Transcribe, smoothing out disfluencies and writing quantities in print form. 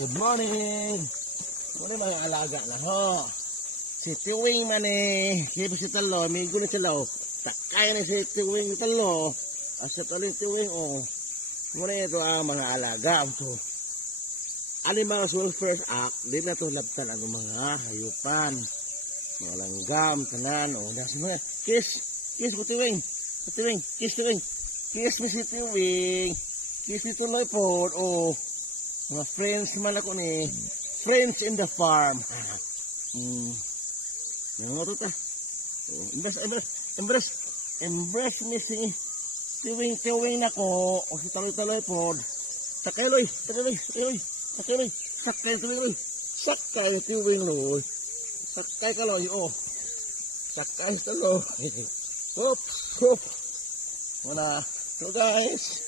Good morning! Muna mga alaga na ho. Si Tiwing man kaya si Talo, may gulo sila o. Takay na si Tiwing Talo. Asa taling Tiwing o. Muna ito ang mga alaga. So, Animals Welfare Act, di na ito labtan ang mga hayupan. Mga langgam, tanan o. Nasa mga, kiss po Tiwing. Tiwing, kiss Tiwing. Kiss mi si Tiwing. Kiss ni Tuloy po o. Mga friends man ako ni friends in the farm. Yang mo ta. Embrace ni si Tiwing nako o si Taloy po. Sakay Tiwing loy. Sakay kaloy oh. Sakay taloy. Hop. Muna. So guys,